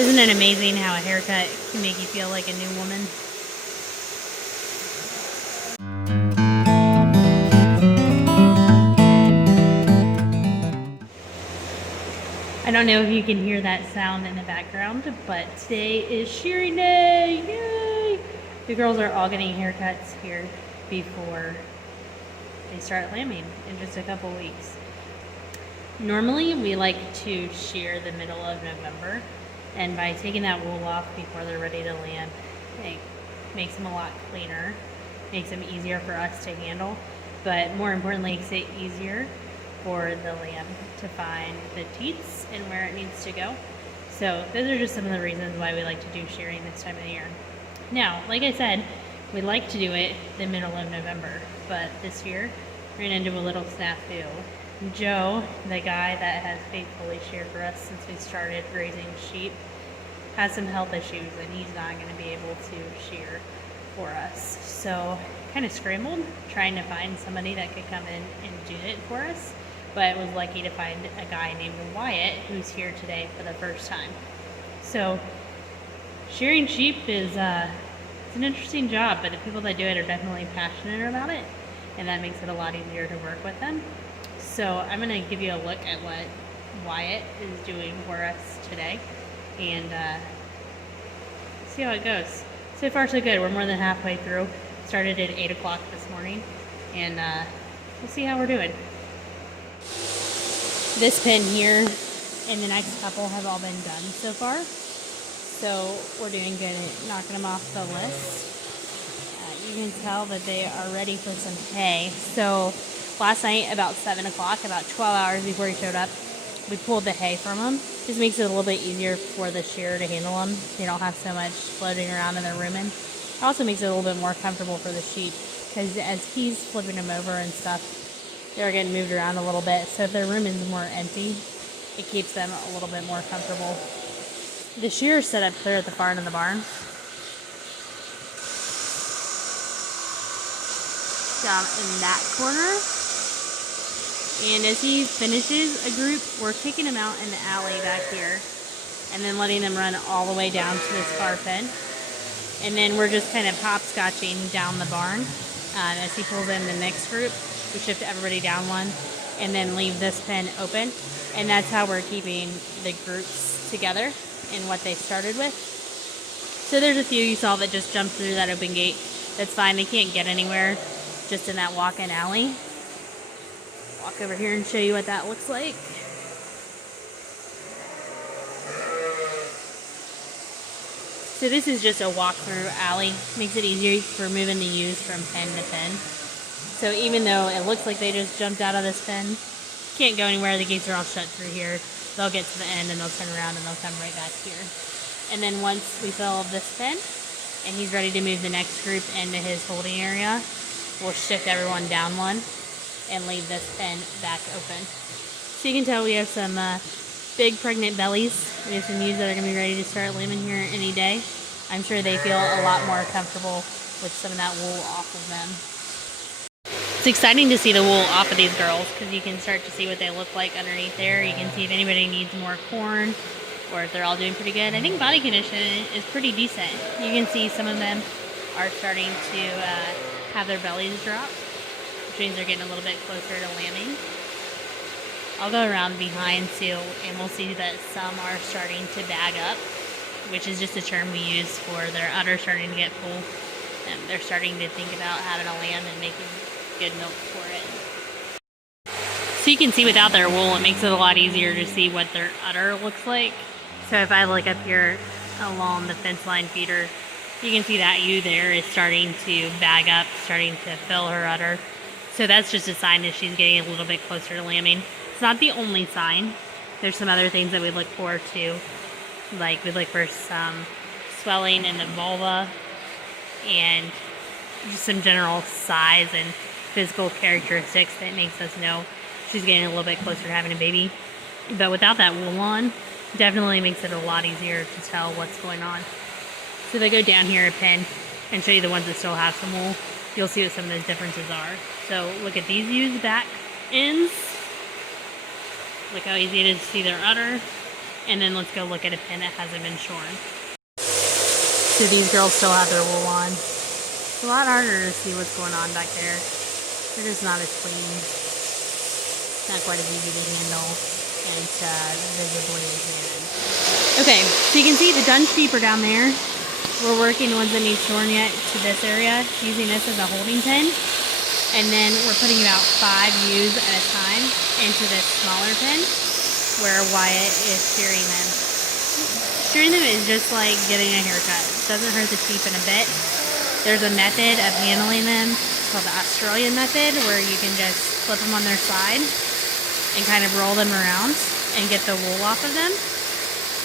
Isn't it amazing how a haircut can make you feel like a new woman? I don't know if you can hear that sound in the background, but today is shearing day! Yay! The girls are all getting haircuts here before they start lambing in just a couple weeks. Normally, we like to shear the middle of November, and by taking that wool off before they're ready to lamb, it makes them a lot cleaner, makes them easier for us to handle, but more importantly, makes it easier for the lamb to find the teats and where it needs to go. So those are just some of the reasons why we like to do shearing this time of the year. Now, like I said, we like to do it the middle of November, but this year we're going to do a little snafu. Joe, the guy that has faithfully sheared for us since we started raising sheep, has some health issues and he's not going to be able to shear for us. So kind of scrambled trying to find somebody that could come in and do it for us, but was lucky to find a guy named Wyatt who's here today for the first time. So shearing sheep is it's an interesting job, but the people that do it are definitely passionate about it, and that makes it a lot easier to work with them. So I'm going to give you a look at what Wyatt is doing for us today and see how it goes. So far so good. We're more than halfway through. Started at 8 o'clock this morning, and we'll see how we're doing. This pin here and the next couple have all been done so far. So we're doing good at knocking them off the list. You can tell that they are ready for some hay. So last night about 7 o'clock, about 12 hours before he showed up, we pulled the hay from them. Just makes it a little bit easier for the shearer to handle them. They don't have so much floating around in their rumen. It also makes it a little bit more comfortable for the sheep, because as he's flipping them over and stuff, they're getting moved around a little bit. So if their rumen's more empty, it keeps them a little bit more comfortable. The shear's set up clear at the far end of the barn. Down in that corner. And as he finishes a group, we're kicking him out in the alley back here and then letting them run all the way down to this far pen. And then we're just kind of hopscotching down the barn. As he pulls in the next group, we shift everybody down one and then leave this pen open. And that's how we're keeping the groups together in what they started with. So there's a few you saw that just jumped through that open gate. That's fine, they can't get anywhere just in that walk-in alley. Walk over here and show you what that looks like. So this is just a walk-through alley. Makes it easier for moving the ewes from pen to pen. So even though it looks like they just jumped out of this pen, can't go anywhere, the gates are all shut through here. They'll get to the end and they'll turn around and they'll come right back here. And then once we fill this pen and he's ready to move the next group into his holding area, we'll shift everyone down one and leave this pen back open. So you can tell we have some big pregnant bellies. We have some ewes that are going to be ready to start lambing here any day. I'm sure they feel a lot more comfortable with some of that wool off of them. It's exciting to see the wool off of these girls because you can start to see what they look like underneath there. You can see if anybody needs more corn or if they're all doing pretty good. I think body condition is pretty decent. You can see some of them are starting to have their bellies drop, which means they're getting a little bit closer to lambing. I'll go around behind too, and we'll see that some are starting to bag up, which is just a term we use for their udder starting to get full. And they're starting to think about having a lamb and making good milk for it. So you can see without their wool, it makes it a lot easier to see what their udder looks like. So if I look up here along the fence line feeder, you can see that ewe there is starting to bag up, starting to fill her udder. So that's just a sign that she's getting a little bit closer to lambing. It's not the only sign. There's some other things that we look for too. Like we look for some swelling in the vulva and just some general size and physical characteristics that makes us know she's getting a little bit closer to having a baby. But without that wool on, definitely makes it a lot easier to tell what's going on. So if I go down here a pen and show you the ones that still have some wool, you'll see what some of those differences are. So look at these ewes back ends. Look how easy it is to see their udder. And then let's go look at a pen that hasn't been shorn. So these girls still have their wool on. It's a lot harder to see what's going on back there. They're just not as clean. It's not quite as easy to handle and visibly examine. Okay, so you can see the done sheep are down there. We're working the ones that need shorn yet to this area, using this as a holding pen. And then we're putting about 5 ewes at a time into this smaller pen where Wyatt is shearing them. Shearing them is just like getting a haircut. It doesn't hurt the sheep in a bit. There's a method of handling them called the Australian method where you can just flip them on their side and kind of roll them around and get the wool off of them.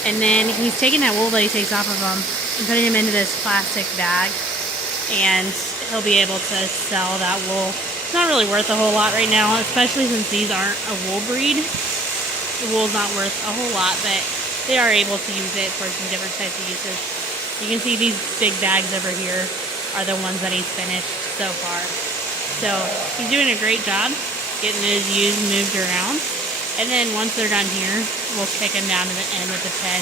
And then he's taking that wool that he takes off of them and putting them into this plastic bag, and he'll be able to sell that wool. It's not really worth a whole lot right now, especially since these aren't a wool breed. The wool's not worth a whole lot, but they are able to use it for some different types of uses. You can see these big bags over here are the ones that he's finished so far. So he's doing a great job getting his ewes moved around. And then once they're done here, we'll kick them down to the end with the pen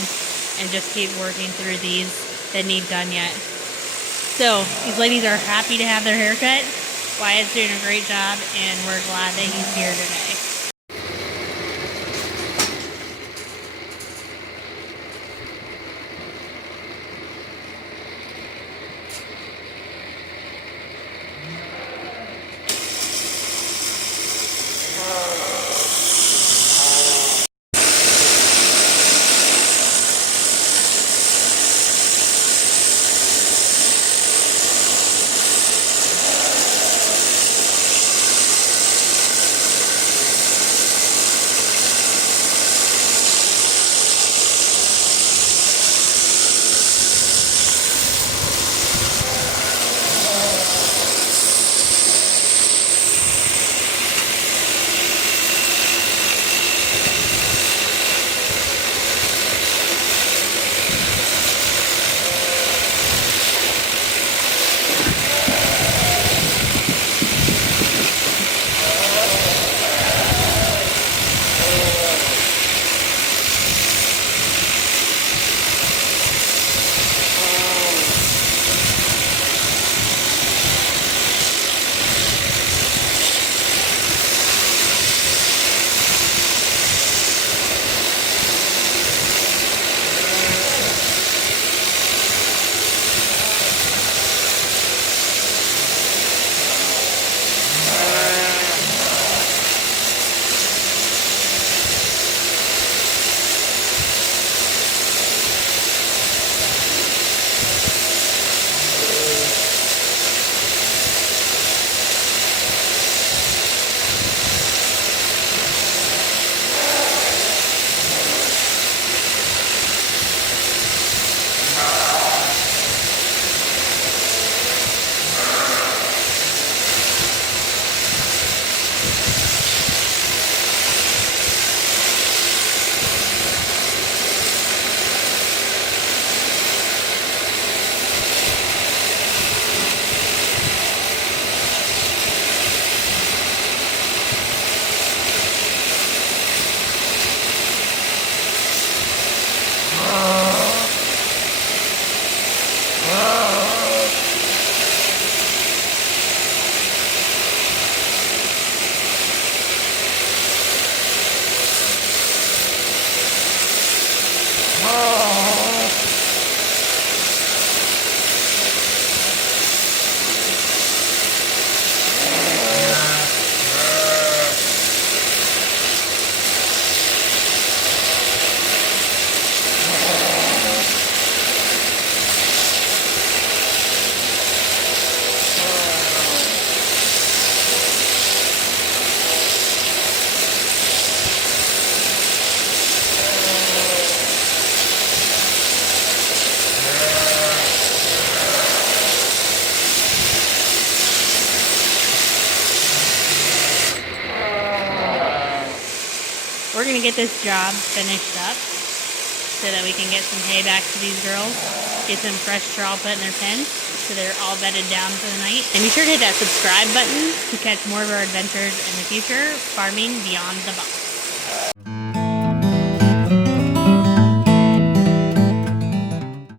and just keep working through these that need done yet. So these ladies are happy to have their haircut. Wyatt's doing a great job, and we're glad that he's here today. We're going to get this job finished up so that we can get some hay back to these girls, get some fresh straw put in their pens so they're all bedded down for the night. And be sure to hit that subscribe button to catch more of our adventures in the future, farming beyond the box.